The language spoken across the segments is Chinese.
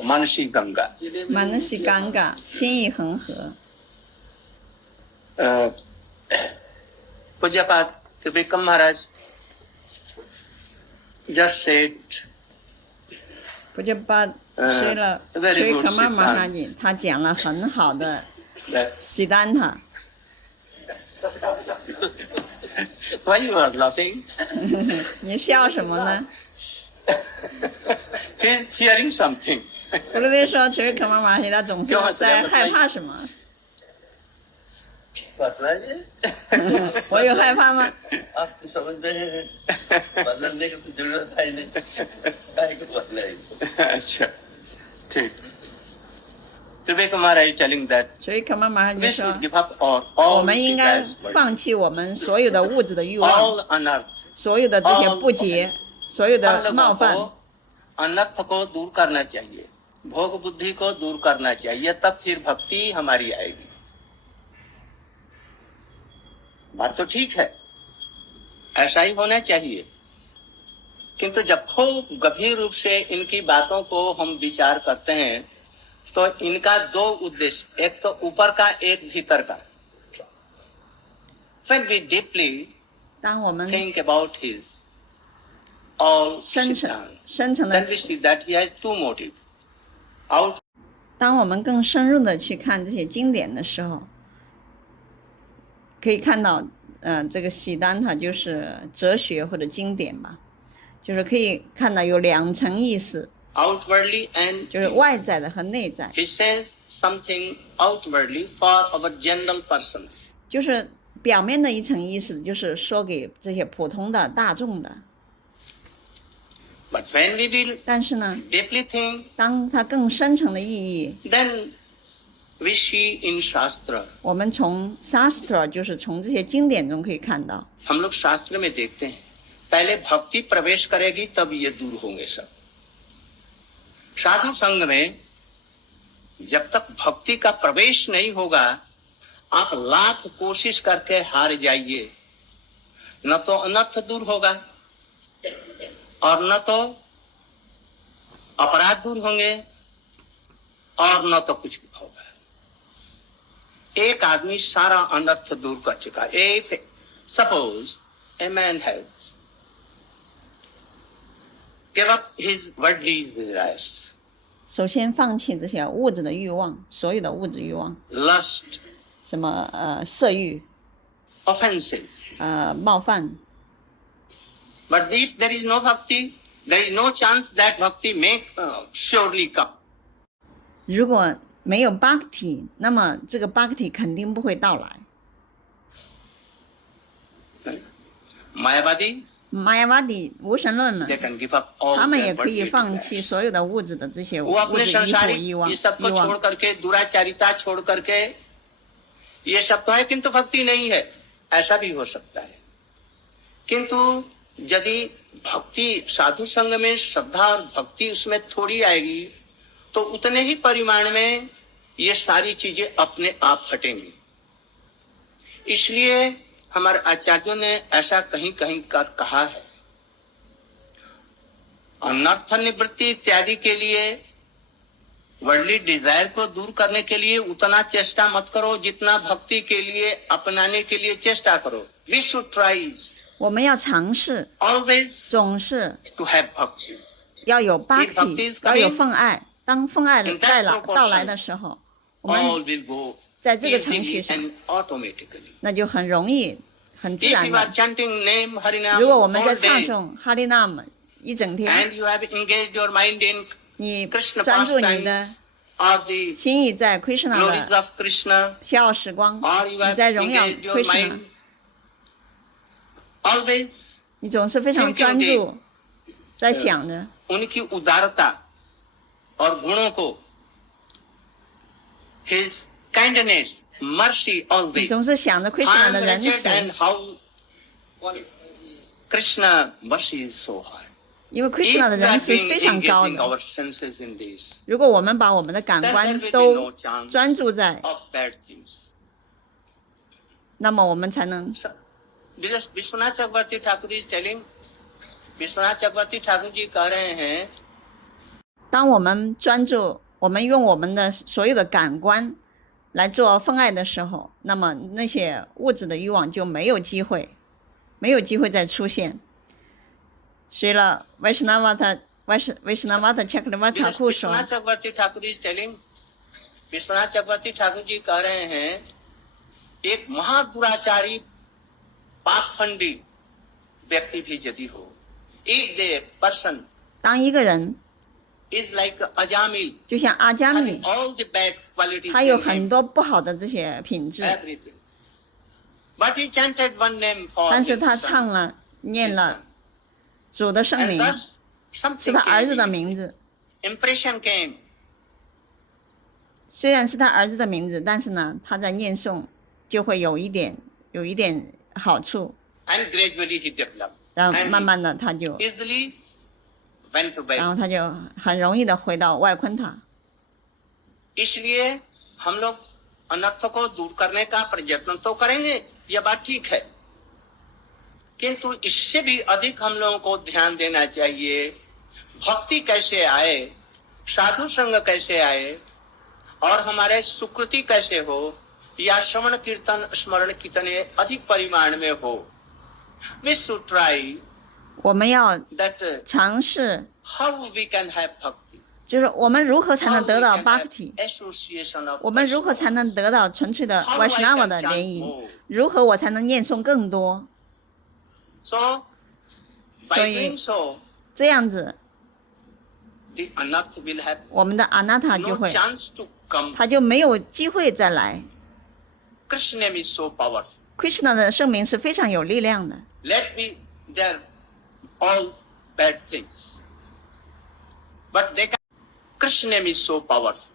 मानसी Ganga. Manasi Ganga, 心意恒河。पूज्यपाद त्रिविक्रम महाराज just said Pujabad Srila Sri Kamar Maharaj 他讲了很好的 that Siddhanta。 why you are laughing? 你笑什么呢？ He is fearing something. 我都会说 Sri Kamar Maharaj 他总是在害怕什么？我有害怕吗？ आप तो समझ रहे हैं बदलने की तो जरूरत है ही नहीं काहे को बदलेगा। अच्छा ठीक। त्रिविक्रम महाराज telling that 所以 Kamar Maharaj we 说 should give up all 我们应该 desires, 放弃我们所有的物质的欲望， all unearth, 所有的这些不洁，所有的冒 को 犯， अनर्थ को दूर करना चाहिए, भोग बुद्धि को दूर करना चाहिए, तब फिर भक्ति हमारी आएगी। बात तो ठीक है, ऐसा ही होना चाहिए, किंतु जब खूब गंभीर रूप से इनकी बातों को हम विचार करते हैं तो इनका दो उद्देश्य, एक तो ऊपर का, एक भीतर का। When we deeply 当我们 think about his all 深层 Siddhanta, 深层 then 的 we see that he has two motives. Out 当我们更深入的去看这些经典的时候，可以看到，这个喜丹它就是哲学或者经典吧，就是可以看到有两层意思， outwardly and 就是外在的和内在， he says something outwardly for our general persons. 就是表面的一层意思，就是说给这些普通的大众的， But when we will 但是呢， deeply think, 当它更深层的意义， then we see in Shastra. 我们从 Shastra 就是从这些经典中可以看到， हम लोग शास्त्र में देखते हैं, पहले भक्ति प्रवेश करेगी तब ये दूर होंगे सब. साधु संघ में जब तक भक्ति का प्रवेश नहीं होगा, आप लाख कोशिश करके हार जाइए, न तो अनर्थ दूर होगा और न तो अपराध दूर होंगे और न तो कुछ होगा. एक आदमी सारा अनर्थ दूर कर चुका. If suppose a man has give up his worldly desires, 首先放弃这些物质的欲望，所有的物质欲望， lust, 什么色欲， offenses, 冒犯。 but this there is no bhakti, there is no chance that bhakti may surely come. 如果没有 bhakti， 那么这个 bhakti 肯定不会到来。 Mayavadis, 玛雅瓦底无神论们 they，can give up all 他们 their 也可以 worldly 放弃 desires. 所有的物质的这些物 वो अपने 质依附 संसारिक 欲望 ये सब को 欲 छोड़ 望。 करके, दुराचारिता छोड़ करके, ये सब तो है किंतु भक्ति नहीं है, ऐसा भी हो सकता है. किंतु यदि भक्ति साधु संघ में श्रद्धा और भक्ति उसमें थोड़ी आएगी तो उतने ही परिमाण में ये सारी चीजें अपने आप हटेंगी. इसलिए हमारे आचार्यों ने ऐसा कहीं कहीं कर कहा है, अनर्थ निवृत्ति इत्यादि के लिए, वर्ल्डली डिजायर को दूर करने के लिए उतना चेष्टा मत करो जितना भक्ति के लिए अपनाने के लिए चेष्टा करो. We should try 我们要尝试， always 总是 to have bhakti. 要有 bhakti bhakti， is 要有 coming, 奉爱。当奉爱 in that 来了 proportion, 到来的时候，我 All 们 will go 在这个程 easily 序上， and automatically. 那就很容易、很自 If 然 you are 的。 chanting name Harinam 如果我们在 all 唱 day 诵哈利纳姆一整天， and you have engaged your mind in 你 Krishna 专注你的 pastimes or the 心意在 Krishna glories 的 of Krishna, 骄傲时光， or you 你 have 在荣耀 engaged your Krishna， mind, always 你总是非常专注，在想着 उनकी उदारता और गुणों को, his kindness, mercy 你 always. 总是想着 I Krishna am 的仁 wretched 慈， and how Krishna mercy is so high. 因为 If Krishna 的 we are 仁慈 being 非常高 engaging 的。 our senses in this, 如果我们把我们的感 then 官 there will be 都 no chance 专注在， of bad things. 那么我们才能 So, because Vishwanath Chakravarti Thakur is telling, Vishwanath Chakravarti Thakur ji कह रहे हैं 当我们专注，我们用我们的所有的感官来做分爱的时候，那么那些物质的欲望就没有机会再出现。所以了Vaishnavata Chakravarti Thakur 说 Vishwanath Chakravarti Thakur is telling, Vishwanath Chakravarti Thakur ji कह रहे हैं एक महादुराचारी पाखंडी व्यक्ति भी यदि हो, if the person 当一个人 is like Ajamil, 就像阿伽 having 米， all the bad qualities 他有 in 很 him, 多不好的这些品质， everything. But he chanted one name for 但是 his 他 son, 唱了念 his 了 son. 主的圣 And 名， thus 是 something 他儿子 came 的 in 名 him. 字。 Impression came. 虽然是他儿子的名字，但是呢，他在念诵就会有一点好处， And gradually he developed. 然后 And 慢 he 慢的他就， easily went to 然 bed. 后他就很容易的回到外昆塔。 इसलिए हम लोग अनर्थ को दूर करने का प्रयत्न तो करेंगे, यह बात ठीक है, किंतु इससे भी अधिक हम लोगों को ध्यान देना चाहिए भक्ति कैसे आए, साधु संग कैसे आए, और हमारे सुकृति कैसे हो, या श्रवण कीर्तन स्मरण कीर्तन अधिक परिमाण में हो. We should try 我们要 that 尝试， how we can have bhakti, 就是我们如何才 how 能 we 得到 can have Bhakti， association of 我们如何才能 Vaishnavas. 得到纯粹的 How I Vaishnava can 的 chant 联谊 more.？如何我才能念诵更多？ So, by 所以 doing so, 这样子， the anarth will have 我们的 Anatta 就 no 会， chance to come. 他就没有机会再来。 Krishna name is so powerful. Krishna 的圣名是非常有力量的。 Let be there all bad things, but they can. Krishna name is so powerful.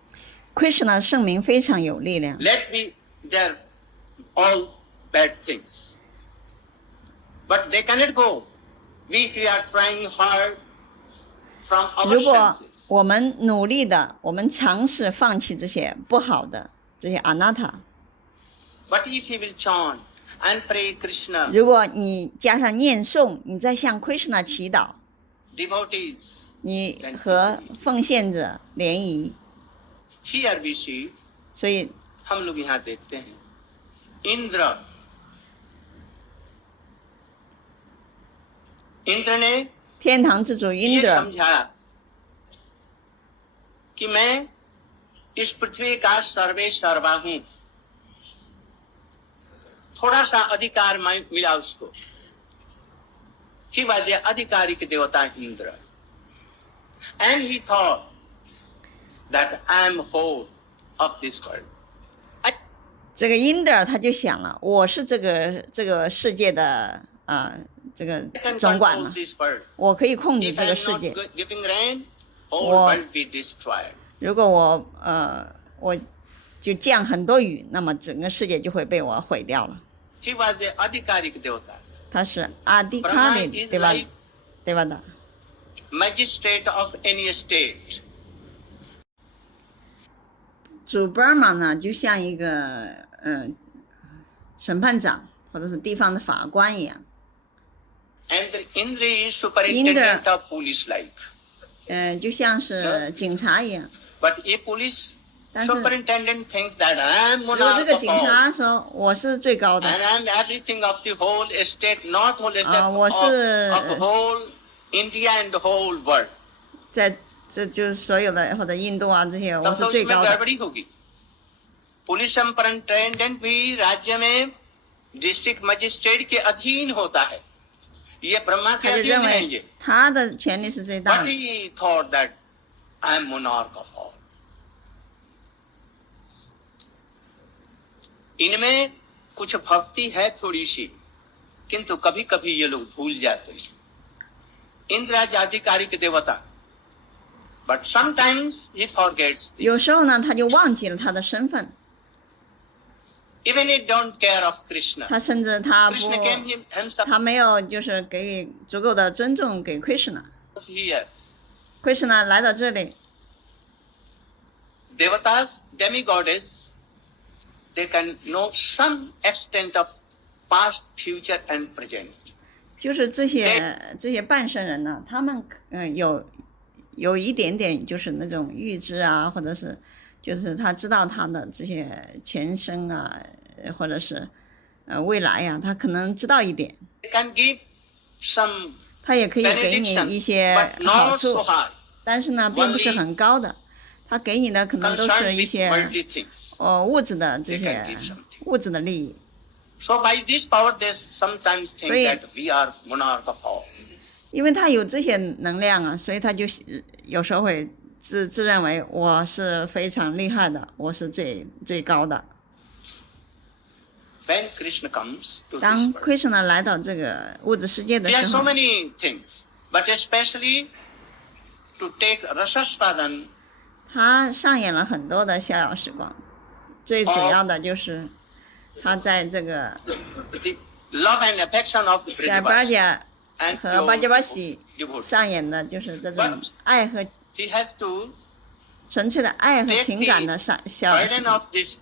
Krishna 的圣名非常有力量。 Let be there all bad things, but they cannot go. If we are trying hard from our 如果 senses, 我们努力的，我们尝试放弃这些不好的这些 Anatta， but if he will chant and pray Krishna, 如果你加上念诵，你再向 Krishna 祈祷， devotees, 你和奉献者联谊， here we see, 所以 हम लोग यहाँ देखते हैं इंद्र ने 天堂之主 ये Indra समझा कि मैं इस पृथ्वी का सर्वे सर्वा हूं. थोड़ा सा अधिकार मिला उसको. He was a अधिकारिक देवता Indra, and he thought that I am whole of this world. 这个 Indra 他就想了，我是这个世界的这个 I can 总管 control 了， this world. 我可以控制 If 这 I 个 am 世 not 界。 giving rain, whole 我 world be destroyed. 如果我就降很多雨，那么整个世界就会被我毁掉了。 He was a अधिकारिक देवता. 他是阿迪卡 Brahma 里， is 对吧？ like 对吧的？ magistrate of any state. 主 Brahma 呢，就像一个审判长或者是地方的法官一样。 And Indra is superintendent of police life. 就像是警察一样。 But a police 但是 superintendent thinks that I am 如果 monarch 这个 of 警 all. 察说我是最高的， And I am everything of the whole state, not whole state, 我是 of whole India and the whole world. 在这就是所有的或者印度啊这些，我 तब 是 तो 最 उसमें 高的。 गड़बड़ी होगी. Police superintendent भी राज्य में district magistrate के अधीन होता है. ये ब्रह्मा के 他就 अधीन 认 नहीं 为 है. 他的权力是最大 But 的。 he thought that I am monarch of all. इनमें कुछ भक्ति है थोड़ी सी, किंतु कभी कभी ये लोग भूल जाते हैं. इंद्र आधिकारिक देवता, but sometimes he forgets. 有时候呢，他就忘记了他的身份， Even he don't care of Krishna. 他甚至他 Krishna came himself 他没有就是给予足够的尊重给 Krishna。 here. Krishna 来到这里， Devatas, demigoddess, they can know some extent of past, future, and present. 就是这些半圣人呢，他们有有一点点就是那种预知啊，或者是就是他知道他的这些前生啊，或者是未来呀、他可能知道一点， They can give some 他也可以给你 benediction, 一些 but 好 not so 处， high. 但是呢，并不是 Only 很高的，他给你的可能都 Concerned 是一 with 些 worldly things. 物质的这 They 些 can give something. 物质的利益。 So by this power, they sometimes think 所以 that we are monarch of all. 因为他有这些能量啊，所以他就有时候会自认为我是非常厉害的，我是最高的。 When Krishna comes to this 当 world, Krishna 来到这个物质世界的 there are 时 so 候， many things, but especially to take Rasasvadan 他上演了很多的逍遥时光，最主要的就是他在这个 the love and affection of 在巴 Brajavasi 加 and 和巴加 pure 巴西 devotee. 上演的就是这种爱和 He has to 纯粹的爱和 take 情感的 the 逍遥时 burden 光。 of this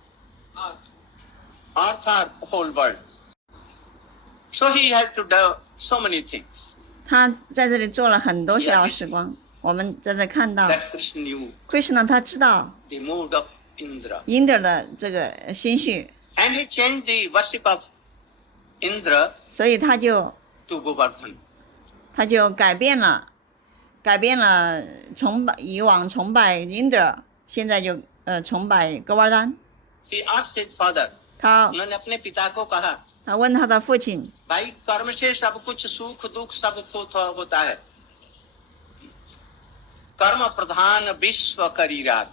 earth, whole world. So he has to do so many things 他在这里做了很多逍遥时光，我们在这看到 that Krishna knew Krishna 他知道 the mood of Indra. Indra 的这个心绪， And he changed the worship of Indra 所以他就 to Govardhan. 改变了以往崇拜 Indra， 现在就崇拜戈瓦丹。 He asked his father, 他 उन्होंने अपने पिता को कहा, 问他的父亲， भाई कर्म से सब कुछ सुख दुख सब कुछ होता है. कर्म प्रधान विश्व करी राज,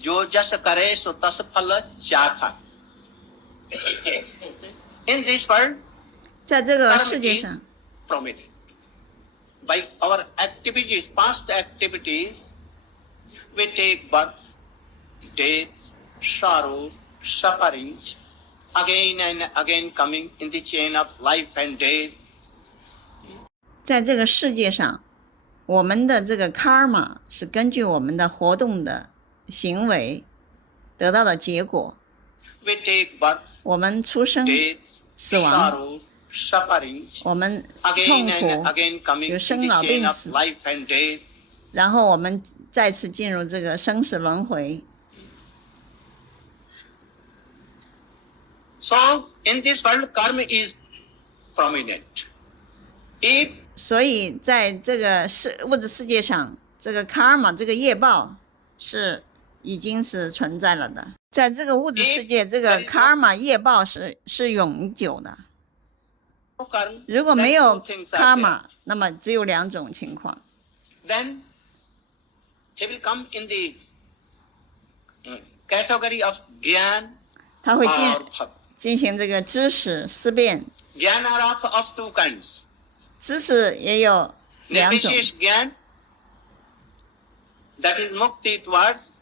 जो जस करे सो तस फल चाखा. In this world, 在这个 कर्म 世界 is 上， prominent. By our activities, past activities, we take birth, death, sorrow, sufferings, again and again coming in the chain of life and death. 在这个世界上，我们的这个 karma 是根据我们的活动的行为得到的结果。 We take birth, 我们出生， death, 死亡， sorrow, sufferings, 我们 again 痛 and 苦， again coming 就 in 生 the 老 chain 病 of 死， life and death. 然后我们再次进入这个生死轮回。 So, in this world, karma is prominent. If 所以在这个物质世界上，这个 karma 这个业报是已经是存在了的。在这个物质世界，这个 karma 业报是永久的。 karma, 如果没 then 有 two things are karma，那么只有两种情况。 there. Then he will come in the category of Gyan 他会 or Bhakti. 进行这个知识思辨， Gyan are of two kinds. 知识也有两种， Nirvishesh Gyan, that is Mukti towards,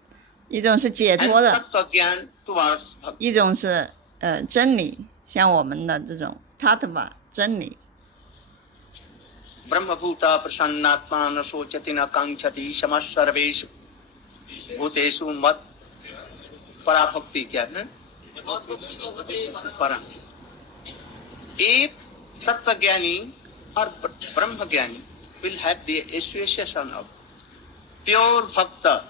一种是解 and 脱的， Tattva Gyan towards Bhakti. 一种是真理，像我们的这种 tattva 真理。 ब्रह्मभूता प्रसन्नात्मा न शोचति न कांक्षति समः सर्वेषु भूतेषु मत पराभक्ति क्या है परा. If तत्वज्ञानी or ब्रह्मज्ञानी will have the association of pure bhakta,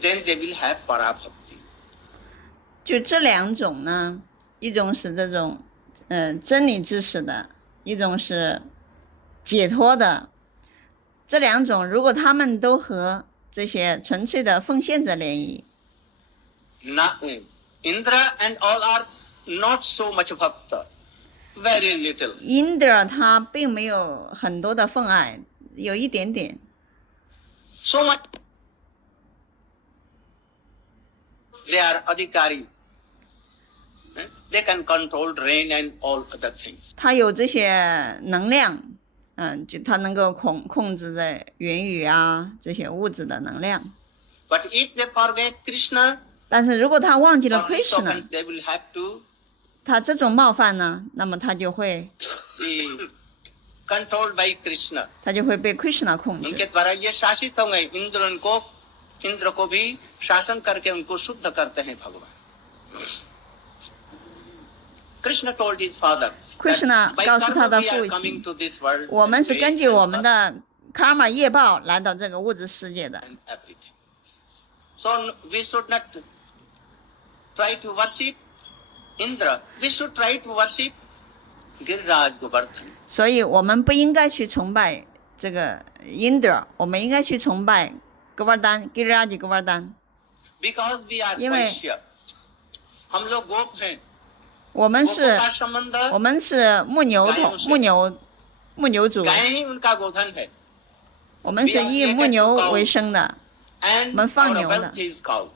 then they will have parabhakti. 就这两种呢，一种是这种真理知识的，一种是解脱的。这两种如果他们都和这些纯粹的奉献者联谊， Indra and all are not so much bhakta, very little. Indra 他并没有很多的奉爱，有一点点。 So much they are adhikari. They can control rain and all other things. 他有这些能量，就他能够控制在言语啊这些物质的能量。 But if they forget Krishna, 但是如果他忘记了 for this Krishna， offense they will have to 他这种冒犯呢，那么他就会 be controlled by Krishna. 被 Krishna 控 उनके 制。 द्वारा ये शासित होंगे. इंद्र को भी शासन करके उनको शुद्ध करते हैं भगवान. Krishna told his father, Krishna that by 告诉他的 karma we 父 are 亲 coming to this world. 我们是根据我们的卡玛业报来到这个物质世界的。 and everything. So we should not try to worship Indra. We should try to worship Giriraj Govardhan. 所以我们不应该去崇拜这个 Indra， 我们应该去崇拜格瓦丹 Giriraj 格瓦丹， Because we are 因为 Vaishya. हम लोग गोप हैं. 我们 गोपों 是 का संबंध 我们是牧牛族， गाय ही उनका गोधन है. 我们是以牧牛为生的， And मैं放 our 牛的。 wealth is cows.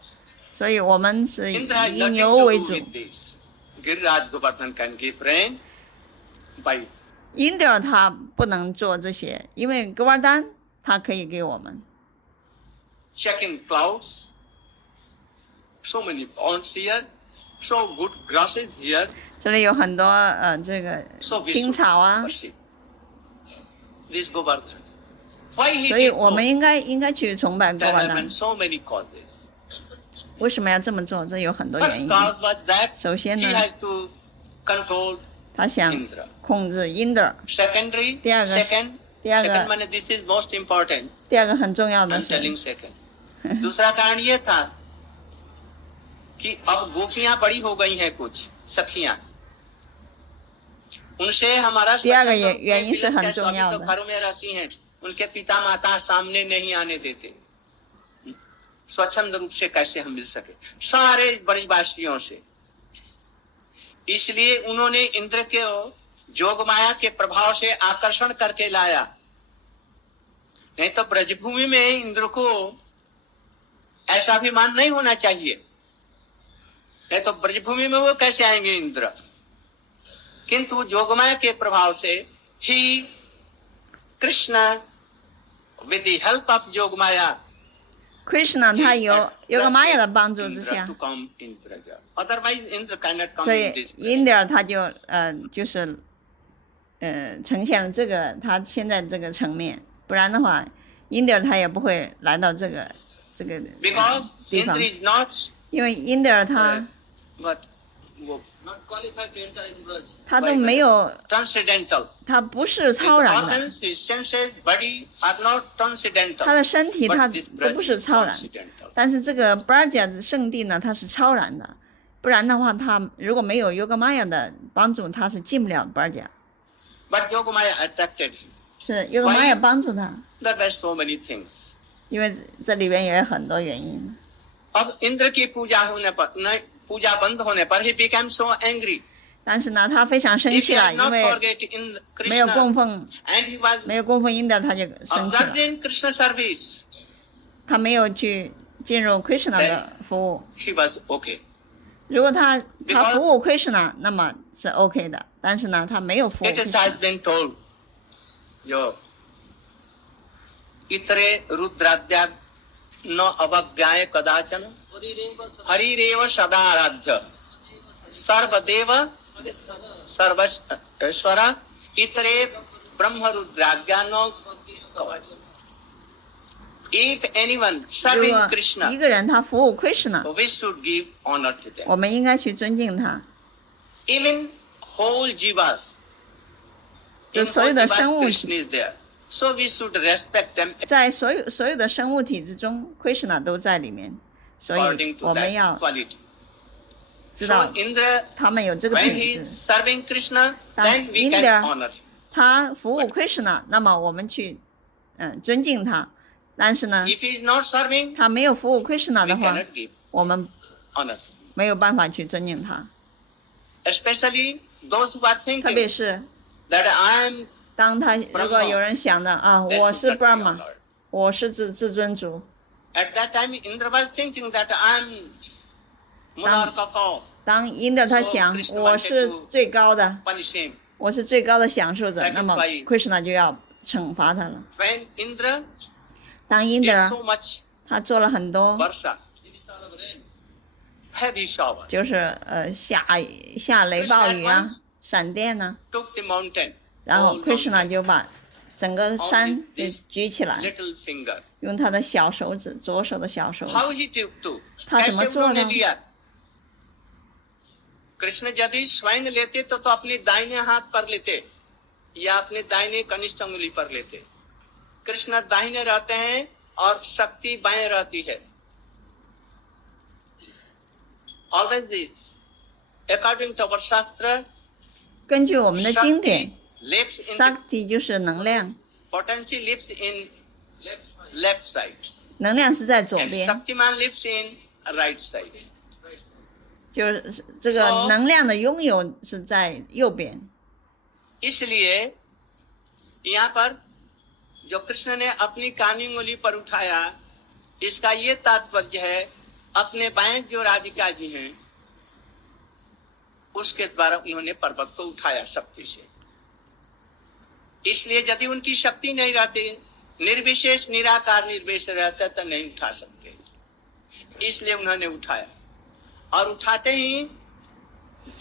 所以我们是 Indra has 以 nothing 牛 to 为 do 主。 with this. Giriraj Govardhan can give rain by Indra 他不能做这些，因为格瓦丹他可以给我们。 checking clouds. So many ponds here, so good grasses here. 这里有很多这个 So we 青 should 草啊， worship this Govardhan. Why he 所以 did 我 so? 们应该去崇拜格 There 瓦 have 丹 been。so many causes. 为什么要这么做？这有很多原 First 因。 cause was that 首先 he 呢， has to control 他想 Indra. 控制 Indra。 Secondary, 第二个- second 第二个- second means this is most important. 第二个很重要的 I'm telling 是， second. दूसरा कारण ये था कि अब गोपियां बड़ी हो गई हैं कुछ सखियां, उनसे हमारा 第二个 स्वच्छंद 原因是 मिलन 很 कैसे 重要 अभी तो 的。 घरों में रहती हैं, उनके पिता माता सामने नहीं आने देते. स्वच्छंद रूप से कैसे हम मिल सके सारे ब्रजवासियों से. इसलिए उन्होंने इंद्र के जोग माया के प्रभाव से आकर्षण करके लाया. नहीं तो ब्रजभूमि में इंद्र को ऐसा अभिमान नहीं होना चाहिए. नहीं तो ब्रजभूमि में वो कैसे आएंगे इंद्र. किंतु जोगमाया के प्रभाव से ही Krishna with the help of Jogmaya Krishna 他有个玛雅的帮助之 Indra 下 to，come in Braja. Otherwise Indra cannot come 所 in 以 this place. Indra 他就是呈现了这个他现在这个层面，不然的话，Indra 他也不会来到这个Because 地方 Indra，is not 因为 Indra 他 but not qualified to enter in Braj. 他都没有， Transcendental. 他不是 His 超然的， organs, his senses, body are not transcendental. 他的身体 But 他 this 都 Braj 不是 is 超然。 transcendental. 但是这个 Braja 圣地呢，它是超然的，不然的话，他如果没有 Yogamaya 的帮助，他是进不了 Braja。 But Yogamaya attracted him. 是 Yogamaya 帮助他， There were so many things. 因为这里边也有很多原因。 अब इंद्र की पूजा होने पर न पूजा बंद होने पर he became so angry. 但是呢，他非常生 He 气了， could 因 not 为 forget in 没有供 Krishna, 奉， and he was 没有供奉 Indra，他就生气 observed 了。 in Krishna service. 他没有去进入 Krishna 的服务。 He was okay. 如果他服务 Krishna，那么是 OK 的。但是呢，他没有服务 It has Krishna。 been told. जो इतरे रुद्राद्या न अवज्ञाय कदाचन हरिरेव सदाराध्य सर्वदेव सर्वेश्वर इतरे ब्रह्म रुद्राज्ञा न कवच. If anyone 如 serving 果 Krishna, 一个人他服务 Krishna， we should give honor to them. 我们应该去尊敬他。 Even whole jivas, 就 in 所有 whole 的 jivas 生物 Krishna 体， is there. So we should respect them 在所有的生物体之中，Krishna 都在里面，所 according 以 to 我们 that 要 quality. 知道 So Indra, 他们有这个 when 品 he 质 is。serving Krishna, 当 then we can Indra honor him. 他服务 Krishna，那么我们去尊敬他。但是呢， If he is not serving, 他没有服务 Krishna we 的话， cannot give 我们 honor. 没有办法去尊敬他。 Especially those who are 特别 thinking 是 that I am 当他如果有人想的啊， they 我 should 是 not be Brahma， honored. 我是至尊主。 At that time, Indra was thinking that I am monarch of all. 当 Indra 他想 Krishna 我 wanted 是 to 最高的， Punish him. 我是最高的享受者， That is 那么 why- Krishna 就要惩罚他了。 When Indra 当 did Indra so much 他做了很多， varsha, heavy shower, 就是下雷暴雨啊，闪电呢、 took the mountain, 然后 whole Krishna mountain, 就把整个 on 山 his 给 this 举起来， little finger. 用他的小手指，左手的小手指。 How he took to? 他怎么 कैसे 做 उन्होंने 的？ लिया? कृष्ण यदि स्वयं लेते तो, अपने दाहिने हाथ पर लेते या अपने दाहिने कनिष्ठ उंगली पर लेते. 如果 कृष्ण 他 स्वयं लेते तो 他 अपने दाहिने हाथ पर लेते, या अपने दाहिने कनिष्ठ उंगली पर लेते. 他 But 自己 Indra 做的，他 कृष्ण दाहिने रहते हैं और शक्ति बाएं रहती है। Always according to our Shastra, 根据我们的经典 Shakti lives in the ，Shakti 就是能量， potency lives in left side, 能量是在左 and 边， Shaktiman lives in right side. 就是这个 So- 能量的拥有是在右边。 इसलिए यहाँ पर जो कृष्ण ने अपनी कानी उंगली पर उठाया, इसका ये तात्पर्य है अपने बाएं जो राधिका जी हैं उसके द्वारा उन्होंने पर्वत को उठाया शक्ति से। इसलिए यदि उनकी शक्ति नहीं रहती, निर्विशेष निराकार निर्वेश रहता तो नहीं उठा सकते, इसलिए उन्होंने उठाया। और उठाते ही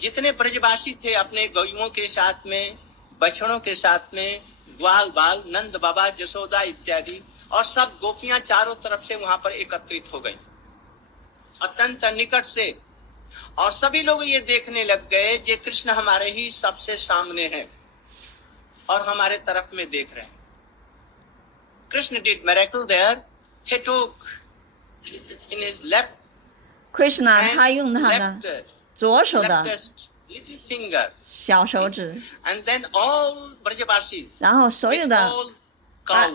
जितने ब्रजवासी थे अपने गौयों के साथ में, बछड़ों के साथ में, ग्वाल बाल, नंद बाबा, जसोदा इत्यादि, और सब गोपियां चारों तरफ से वहां पर एकत्रित हो गई अत्यंत निकट से। और सभी लोग ये देखने लग गए कि कृष्ण हमारे ही सबसे सामने है और हमारे तरफ में देख रहे हैं। Krishna did miracle there, he took in his left Krishna 他 hand, 用他 left 的左手的 leftest little finger, 小手指， and then all Brajavasis, 然后所有 with 的 all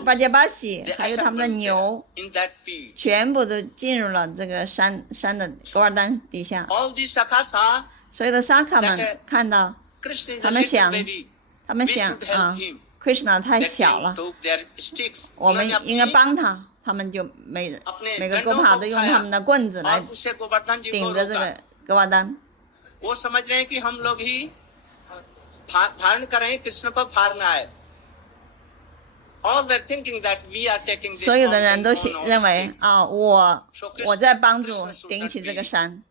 巴 cows, 杰巴西 they 还有他们的 assembled 牛， there in that pit. 全部都进入了这个山的狗尔丹底下。 All these Sakhas saw 所有的沙卡们看到， Krishna is a 他们 little 想 baby. 他们 We 想 should help 啊 him. ，Krishna 太 They 小了， took their sticks. 我们 उन्होंने 应该 अपनी 帮他。他们就每 अपने 每个 डंडों 狗帕 को 都用 उठाया 他们的棍子 और 来 उससे गोवर्धन जी को 顶着这 रोका। 个狗尔丹。 वो समझ रहे हैं कि हम लोग ही धारण करें, कृष्ण पर फाड़ना है। All were thinking that we are taking this 所有的人 mountain 都 on our 认为 sticks, 啊，我在帮助顶起这个山，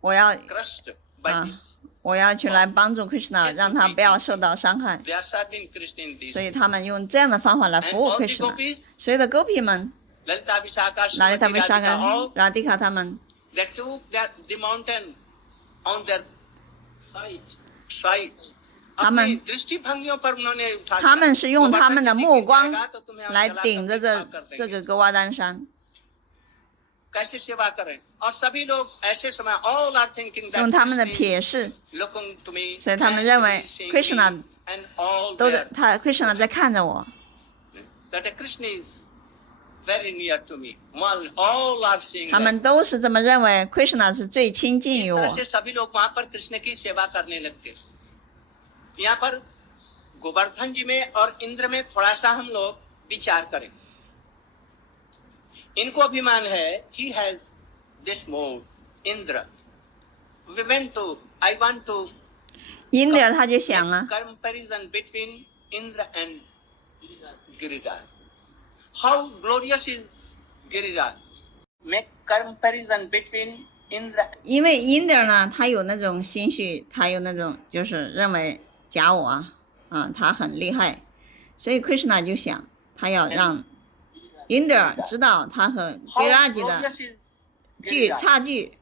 我要 crushed by 啊 this. 我要去来帮助 Krishna，让他不要受到伤害。 They are serving Krishna in this. 所以他们用这样的方法来 And 服务 all the Krishna。 gopis, 所有的 Gopi 们， Lalita Vishaka, 哪里他 Srimati 们杀 Radhika, 个 all 拉蒂卡他们， they took the mountain on their side. 他们 अपनी दृष्टिभंगियों पर उन्होंने उठा 他们是用他们的目光 गोवर्धन 来 जी की 顶着 जगह 这 तो तुम्हें हम जलाकर 这 देंगे। 个格瓦丹山， कैसे सेवा करें। और सभी लोग ऐसे समय all are thinking that 用他们的 Krishna 撇 is 视， looking to me 所以他们认为 and seeing Krishna me and all 都 their, 在他 Krishna 在看着我， that Krishna is very near to me. All are seeing 他 that. 们都是这么认为 Krishna 是最亲近 इस 于 तरह 我。 से सभी लोग वहां पर कृष्ण की सेवा करने लगते। यहाँ पर गोवर्धन जी में और इंद्र में थोड़ा सा हम लोग विचार करें। इनको अभिमान है, he has this mode, Indra. We went to, I want to 因德尔他就想了， comparison between Indra and Giriraj. How glorious is Giriraj? Make comparison between Indra. 因为因德尔呢，他有那种心绪，他有那种就是认为假我啊，他很厉害，所以 Krishna 就想他要让因德尔知道他和 How Giraj 的 glorious is 距 Giriraj? 差距，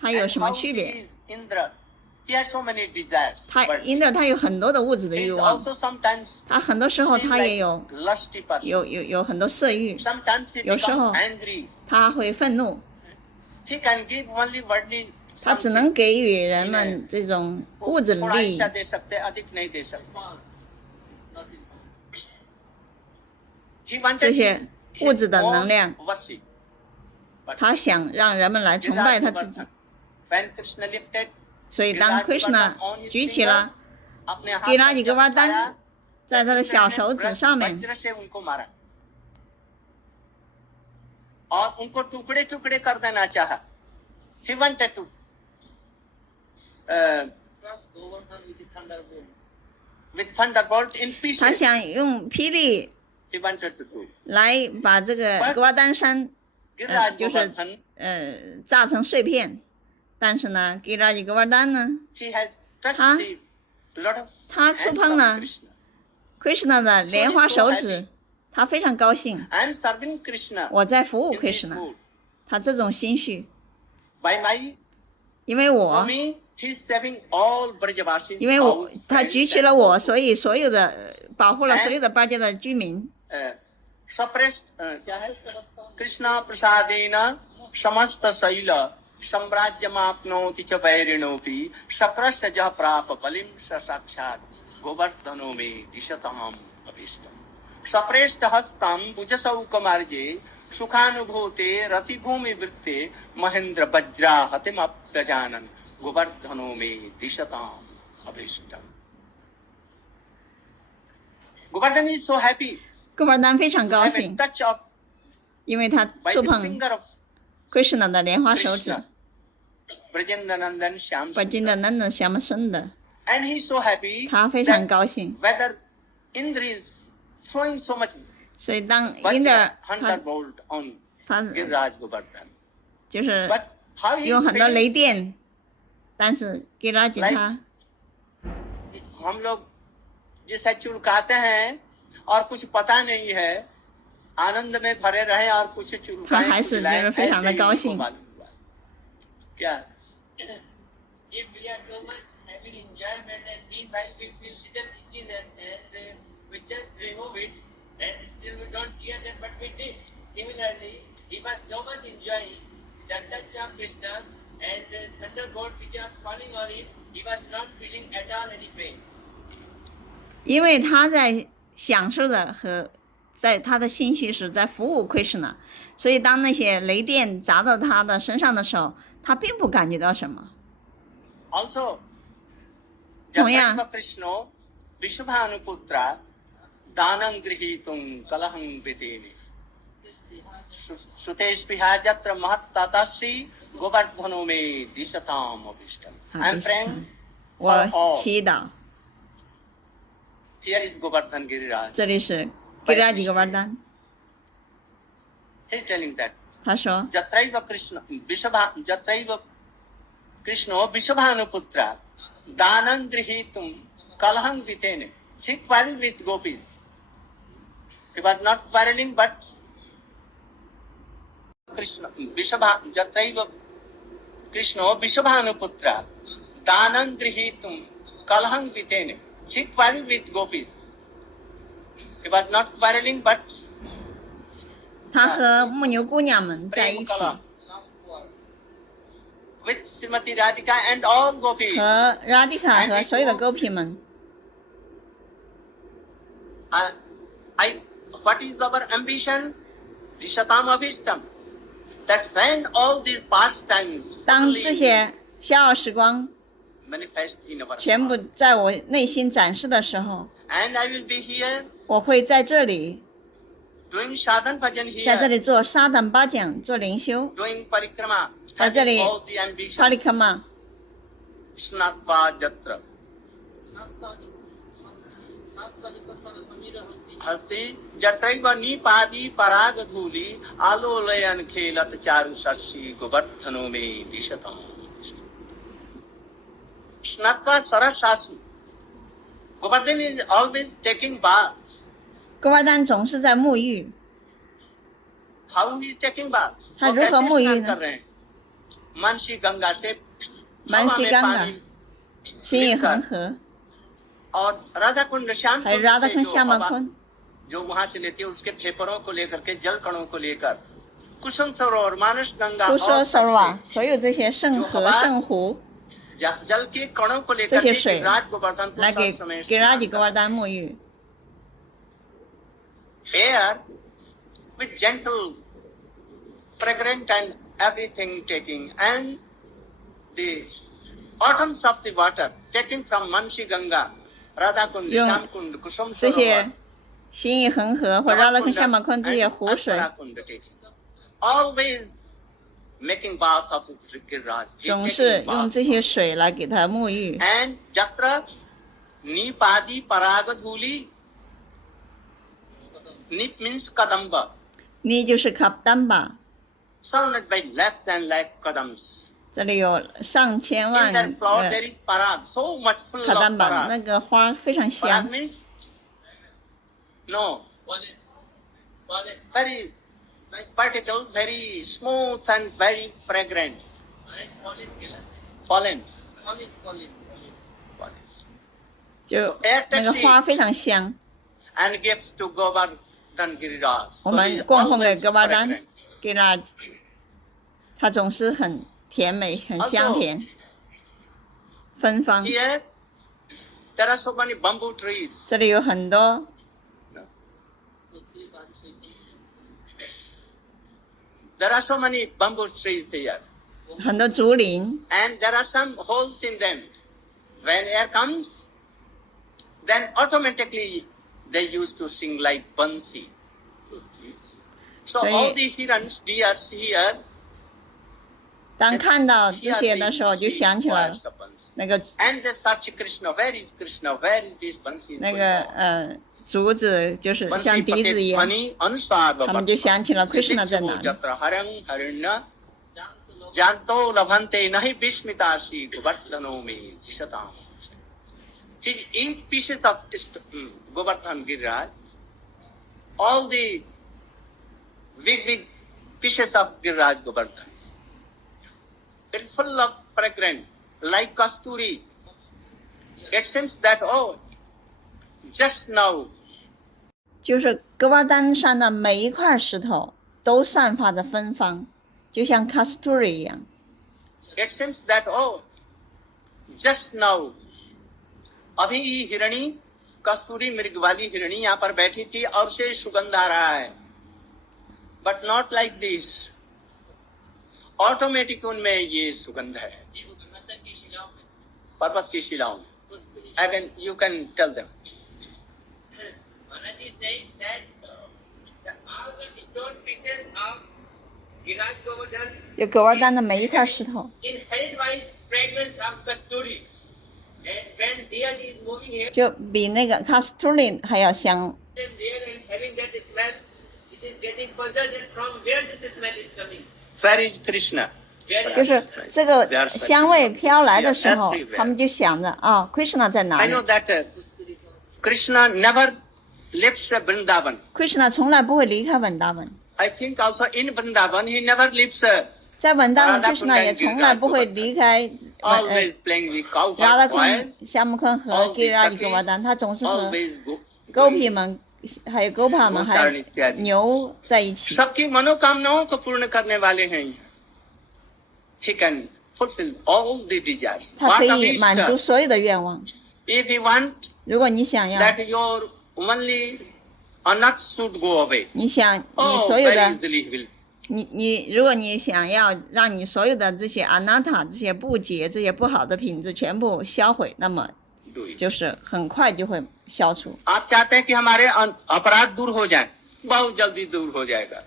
他有 And 什么 how 区 he 别？ is Indra? He has so many desires. 他 but 因德尔他有很多的物质的 he 欲 is 望， also sometimes 他很多时候 seem 他 like 也有 lusty person. 有很多色欲， Sometimes he 有时候 becomes angry. 他会愤怒， He can give only worldly 他只 something. 能给予人们这种物质的 थोड़ा 利益 हिस्सा。दे सकते, अधिक नहीं दे सकते. He wanted 这些 his 物质的 own 能量， worship. But 他想让人们来崇拜他自己， when Krishna lifted 所以当 Krishna 举起了 अपने हाथ गिरिराज पर जब गोवर्धन उठाया, 在他的小手指上面， वज्र से उनको मारा और उनको टुकड़े टुकड़े कर देना चाहा. He wanted to with thunderbolt in 他 pieces. 想用霹雳 He wanted to do. 来把这个格瓦丹山 गिरिराज 就是 गोवर्धन 炸成碎片，但是呢，Giraj 格瓦丹呢 he has touched 他 the lotus 他 hands 触碰 of 了 Krishna. Krishna 的莲花手指，他非常高兴， I am serving Krishna 我在服务 in this Krishna， mood. 他这种心绪， By my 因为我 Swami, he is saving all Brajavasis. 因为我 cows, 他 friends, 举起了 and 我，所以所有的保护了所有的巴家的居民， सप्रेष्ट क्या है कृष्ण प्रसादेन समस्त शैल सम्राज्यमाप्नोति च वैरिणोऽपि शक्रस्य जः प्राप बलिं स साक्षात् गोवर्धनो मे दिशताम् अभीष्टम् सप्रेष्ट हस्तं भुजसौकमार्जे सुखानुभूते रतिभूमि वृत्ते महेन्द्र वज्रा हतिमप्यजानन् गोवर्धनो मे दिशताम् अभीष्टम् Govardhan is so happy 戈巴丹非常 to 高 have a 兴， touch of 因为他 by 触 the 碰 finger of Krishna 的莲花手指， Krishna, Brajendanandan Shyam 把金的 Sundar. 嫩嫩香么生的， And he's so happy 他非常 that 高兴。 whether Indra is throwing so much 所以当因德 Vajra 尔他 thunderbolt on 他 Giriraj Govardhan. 就是 But how he 有 is 很多 feeling? 雷电，但是给拉紧他 हम लोग जिसे चुलकाते हैं और कुछ पता नहीं है आनंद में भरे रहे और कुछ चुलकाएं 他还是 कुचलाएं, 就是非常的 ऐसे ही 高 इनको 兴。 मालूम हुआ। क्या If we are too much having enjoyment and meanwhile we feel little itchiness and we just remove it and still we don't care that but we did. Similarly, he was so much enjoying the touch of Krishna and the thunderbolt which was falling on him, he was not feeling at all any pain. 因为他在享受着和在他的心绪是在服务 Krishna， 所以当那些雷电砸到他的身上的时候，他并不感觉到什么。 Also, 同样 Jatraiva Krishno Vishubhanuputra Danam Grihitum Kalaham Vitene Suteshpiha Jatra Mahattatashri Govardhano Me Dishatam Abhishtam. I am praying 我 for all. 祈祷， Here is Govardhan Giriraj. 这里是给拉几个弯单， He is telling that 他说 Jatraiva Krishno Vishabhanuputra Danam Grihitum Kalaham Vitene. He quarreled with gopis. He was not quarreling, but Jatraiva Krishno Vishabhanuputra Danam Grihitum Kalaham Vitene. He quarreled with gopis. He was not quarreling, but 他和牧牛姑娘们在一 Prem 起， Kala with Srimati Radhika and all gopis. 和 Radhika 和所有的 Gopi 们， What is our ambition? Dishatam Avishtam. That when all these pastimes 当 fully 这些逍遥时光 manifest in our 全部 heart, 在我内心展示的时候， and I will be here 我会在这里， doing sadhan bhajan 在这 here, 里做沙旦八讲，做灵修， doing parikrama, 在这 having 里 all the ambitions. 帕里克玛， Snatva Jatra. हस्ति जत्रैव निपादी पराग धूलि आलोलयन खेलत चारु शशि गोवर्धनो मे दिशतम स्नात्वा सरसासु Govardhan is always taking baths. 戈巴丹总是在沐浴， How he is taking baths? 他 वो 如何 कैसे 沐浴 स्नान 呢？ कर रहे हैं? मनसी गंगा से मनसी हवा में गंगा, पानी 心意恒河， और राधा कुंड श्याम 还有 कुंड 拉达 से 昆 जो 夏曼 हवा 昆， जो वहां से लेते हैं उसके फेफड़ों को लेकर के जल कणों को लेकर कुसुम सरोवर मानस गंगा 不说 और 索尔瓦， सबसे 所有这些圣河、圣湖， जल के कणों को 这 लेकर 些 के 水 राज गोवर्धन को 来给 सब समय 给拉吉 स्नान 戈巴丹沐浴。 Here with gentle fragrant and everything taking and the autumns of the water taken from Mansi Ganga Radha Kund 用 Shyam Kund Kusum 这些 Sarovar 心意恒河或拉达昆夏曼昆这些湖水， always making bath of Giriraj. He 总 taking 是用 bath. 这些水来给他沐浴。 And Jatra Nipadi Paragadhuli. Nip means Kadamba, 你就是卡丹巴， surrounded by lakhs and lakh Kadams. 这里有上千 In 万 that flower there 个 is Parag, so much full 卡 of 丹巴，那 Parag. 个花非常 Parag 香。 means no, Wallet. Wallet. very particle, very smooth and very fragrant. Nice wallet killer. Fallen. Wallet, wallet, wallet. 就那个花非常香， And gives to Govardhan Giriraj. 我 So he 们 is 供奉给 always 格瓦丹 fragrant. 给那，它总是很甜美，很香甜，芬芳。 Here, there are so many bamboo trees. 这里有很多 There are so many bamboo trees here. 很多竹林， And there are some holes in them. When air comes, then automatically they used to sing like Bansi. So So all you- the hirans, deers here, 当看到这 hear 些的时候， these 就想起了 voice of Bansi. 那个 And they search Krishna. Where is Krishna? Where is this Bansi? 那个竹子，就是像 Bansi 笛子一样， Patit Anusar 他们就想起了 Krishna 在哪里。 Jatra Harang Haranya Janto Lavante Nahi Bishmitasi Govardhano Me Dishatam. His 8 pieces of Govardhan Giriraj, all the big pieces of Giriraj Govardhan. It is full of fragrance, like Kasturi. It seems that, oh, just now, 就是格瓦丹上的每一块石头都散发着芬芳，就像 kasturi 一样。 it seems that, oh, just now, अभी हिरणी कस्तूरी मृग वाली हिरणी यहाँ पर बैठी थी और उसे सुगंध आ रहा है, but not like this, automatic उनमें ये सुगंध है पर्वत की शिलाओं में. Again, you can tell them. Maharaj is saying that all the stone pieces of Giriraj Govardhan 就格瓦丹的每一块石头， inhaled by fragrance of kasturi. And when deer is moving here, 就比那个 kasturi 还要香。 then there and having that smell, this is getting puzzled from where this smell is coming. Where is Krishna? Where 就 is 是这个香味飘来的时候 Everywhere.，他们就想着啊，Krishna 在哪 I 里 know that Krishna never leaves Vrindavan. ？Krishna 从来不会离开文达文， I think also in Vrindavan he never leaves. 在文达文 Radha Krishna 也从来不会离开 Always playing with cow 拉达 boys. 昆、夏木昆和 All 吉 the 拉伊格瓦丹，他 sakis 总是和 always go. 狗皮们、还有狗帕们、还有 इत्यादि 牛在一起。 सबकी मनोकामनाओं को पूर्ण करने वाले हैं. He can fulfill all the desires. 他 What 可 a 以满足 beast. 所有的愿望。 If you want 如果你想要， that your only nuts should go away, 你想你 oh, 所有 very 的 easily he will. 如果你想要让你所有的这些阿纳塔、这些不洁、这些不好的品质全部销毁，那么 Do it. 就是很快就会消除。 आप चाहते हैं कि हमारे अपराध दूर हो जाएं, बहुत जल्दी दूर हो जाएगा.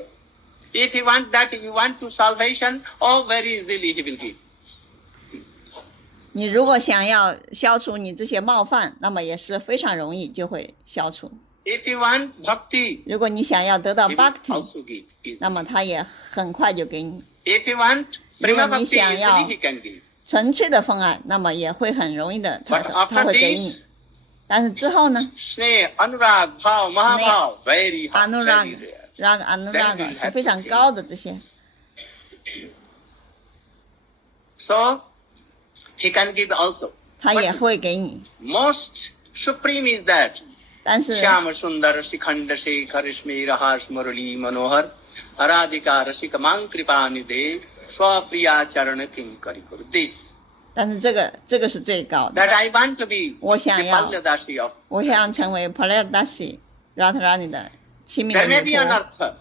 If you want that, you want to salvation, oh, very easily he will give. 你如果想要消除你这些冒犯，那么也是非常容易就会消除。 If you want bhakti, 如果你想要得到 he will bhakti， also give. easily. 那么他也很快就给你 If you want 如果 prema 你 bhakti, 想要 easily he can give. 纯粹的奉爱，那么也会很容易的，他 But 他 after 会给 this, 你。但是之后呢 Sneh, Anurag, Bhav, Mahabhav, very hard, ，anurag、 very rare. rag、anurag 是非常高的这些， So, he can give also. 他也会给你。 Most supreme is that. 但是 श्याम सुंदर शिखंड शेखर स्मेर हास मुरली मनोहर अराधिका रसिक मांग कृपा निधे स्वप्रिया चरण किंग करी करो दिस 但是这个是最高的。 that I want to be 我想要 the Palyadasi of. 我想成为 Palyadasi Radharani 的亲密的 There may 女 be an 仆。 artha,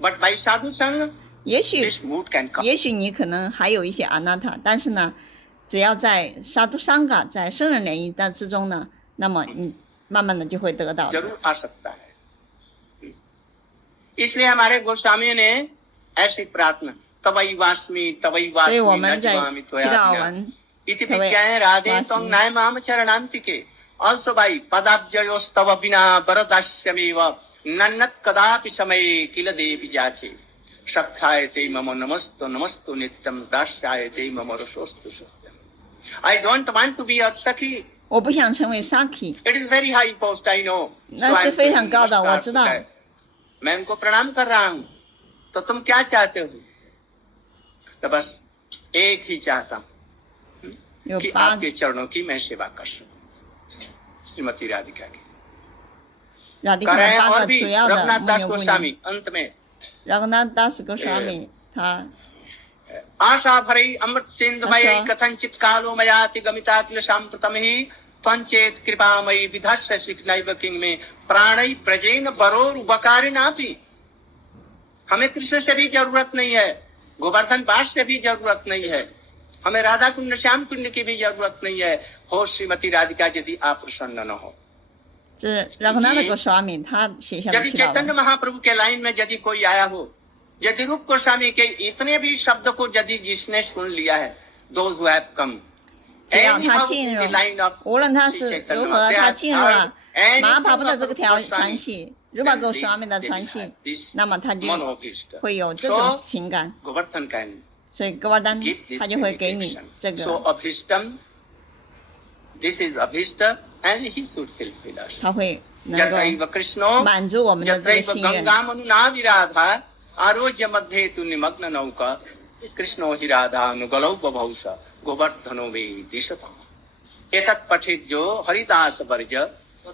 but by sadhu sang, 也许 this mood can come. 也许你可能还有一些阿纳塔，但是呢，只要在沙都桑嘎在圣人联谊的之中呢，那么你慢慢的就会得到。 जरूर आ सकता है. इसलिए हमारे गोस्वामी ने ऐसी प्रार्थना तवई वास्मी 所以我 न 们在 जीवामि 祈祷 त्वया 文 इति तवै विज्ञाय राधे वास्मि। त्वं नाय माम चरणान्तिके. Also by पदाब्जयोस्तव विना वरदास्यमेव नन्नत् कदापि समये किल देवि जाचे सख्यायते मम नमस्तु नित्यं दास्यायते मम रसोस्तु सत्यम्. I don't want to be a sakhi. 我不想成为 Saki， It is very high post, I know. 那是 I'm 非常 doing 高的， नमस्कार 我知道。 to that. मैं उनको प्रणाम कर रहा हूँ. तो तुम क्या चाहते हो? तो बस एक ही चाहता हूँ 有 कि 八 आपके चरणों की मैं सेवा कर सकूं. श्रीमती राधिका की. Radhika करें 八 और 个 भी 主要的 रघुनाथ 牧 दास 牛姑娘 गोस्वामी अंत में Raghunath Das Goswami 他 आशा भरे अमृत सिंधुमय अच्छा। कथंचित कालो मयाति गमिता किल सांप्रतम ही त्वंचेत कृपामयी विधस्य शिखनैव किंग में प्राणै प्रजेन बरोर उपकारिणापि। हमें कृष्ण से भी जरूरत नहीं है, गोवर्धन पाश से भी जरूरत नहीं है, हमें राधा कुंड श्याम कुंड की भी जरूरत नहीं है। हो श्रीमती राधिका यदि आप प्रसन्न न हो। 这是 Raghunath Goswami 他写下的 यदि 祈祷 चैतन्य 文。 महाप्रभु के लाइन में यदि कोई आया हो, यदि रूप गोस्वामी के इतने भी शब्द को यदि जिसने सुन लिया है, those who have come, 只要 anyhow 他进 in 入 the line of 无论他 Sri 是 Chaitanya 如何 Mahaprabhu, 他 they 进入 have 了 heard 马帕布的 anything 这个 of 条 Goswami, 传系，Rupa then Goswami 的 they 传 will 系 have，this 那么他就 Manobhishta. 会有这种 So 情感， Govardhan can 所以格瓦丹 give this 他就会给你 benediction. 这 So 个， Abhishtam, this is Abhishta and he should fulfill us. 他会能够 यत्रैव कृष्णो 满足我们的这个 यत्रैव 心愿。 गंगामनुना विराधा आरोग्य मध्ये तु निमग्न नौका कृष्णो हि राधानुगलौ बभौष गोवर्धनो वे दिशतम्। एतत् पठेत् जो हरिदास वर्ज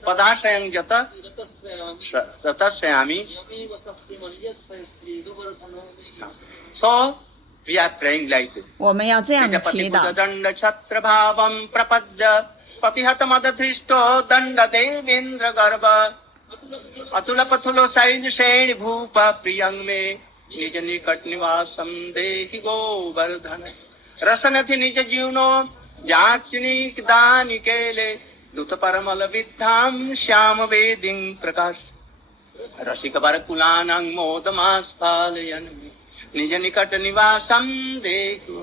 पदाश्रयं जत ततस्यामि। So we are praying like this. 我们要这样的祈祷。 दंड छत्र भावं प्रपद्य पतिहत मदधृष्टो दंड देवेन्द्र गर्भ अतुल पथुलो शैल श्रेणी भूप प्रियंग में निज निकट निवासम देहि गोवर्धन रसनथि निज जीवनो जाक्षिणी दानि केले दूत परमल विद्याम श्याम वेदिं प्रकाश रसिक वर कुलानंग मोदमास्फालयन निज निकट निवासम देखो।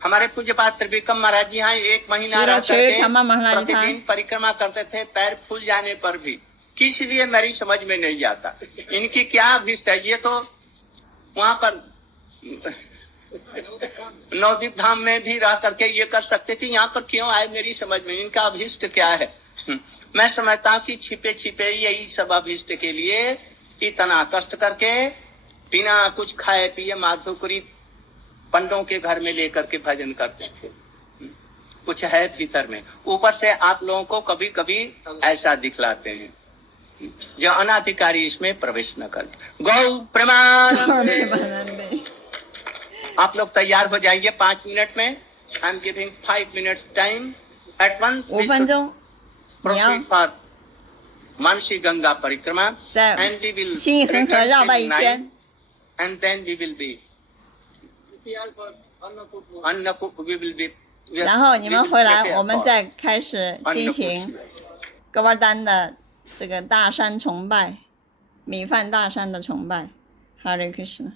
हमारे पूज्य पात्र विक्रम महाराज जी यहाँ 1 महीना श्री रह श्री करके ठम्मा महाराज जी प्रतिदिन परिक्रमा करते थे, पैर फूल जाने पर भी। किस लिए मेरी समझ में नहीं आता, इनकी क्या अभिष्ट है। ये तो वहां पर नवदीप धाम में भी रह करके ये कर सकते थे, यहाँ पर क्यों आए मेरी समझ में। इनका अभिष्ट क्या है। मैं समझता हूँ कि छिपे छिपे यही सब अभिष्ट के लिए इतना कष्ट करके बिना कुछ खाए पिए माधुकरी पंडों के घर में लेकर के भजन करते थे। कुछ है भीतर में, ऊपर से आप लोगों को कभी कभी ऐसा दिखलाते हैं जो अनाधिकारी इसमें प्रवेश न कर। गौ प्रमाण। आप लोग तैयार हो जाइए 5 मिनट में। I am giving 5 minutes time at once 5分钟，你要 proceed for Mansi Ganga परिक्रमा 在 and we will 新义恒河 return 绕拜 in 一 night 圈。 and then we will be we will be 然后你们回来，我们 for 再开始进 Annapurna 行格瓦丹的这个大山崇拜，米饭大山的崇拜。Hare Krishna。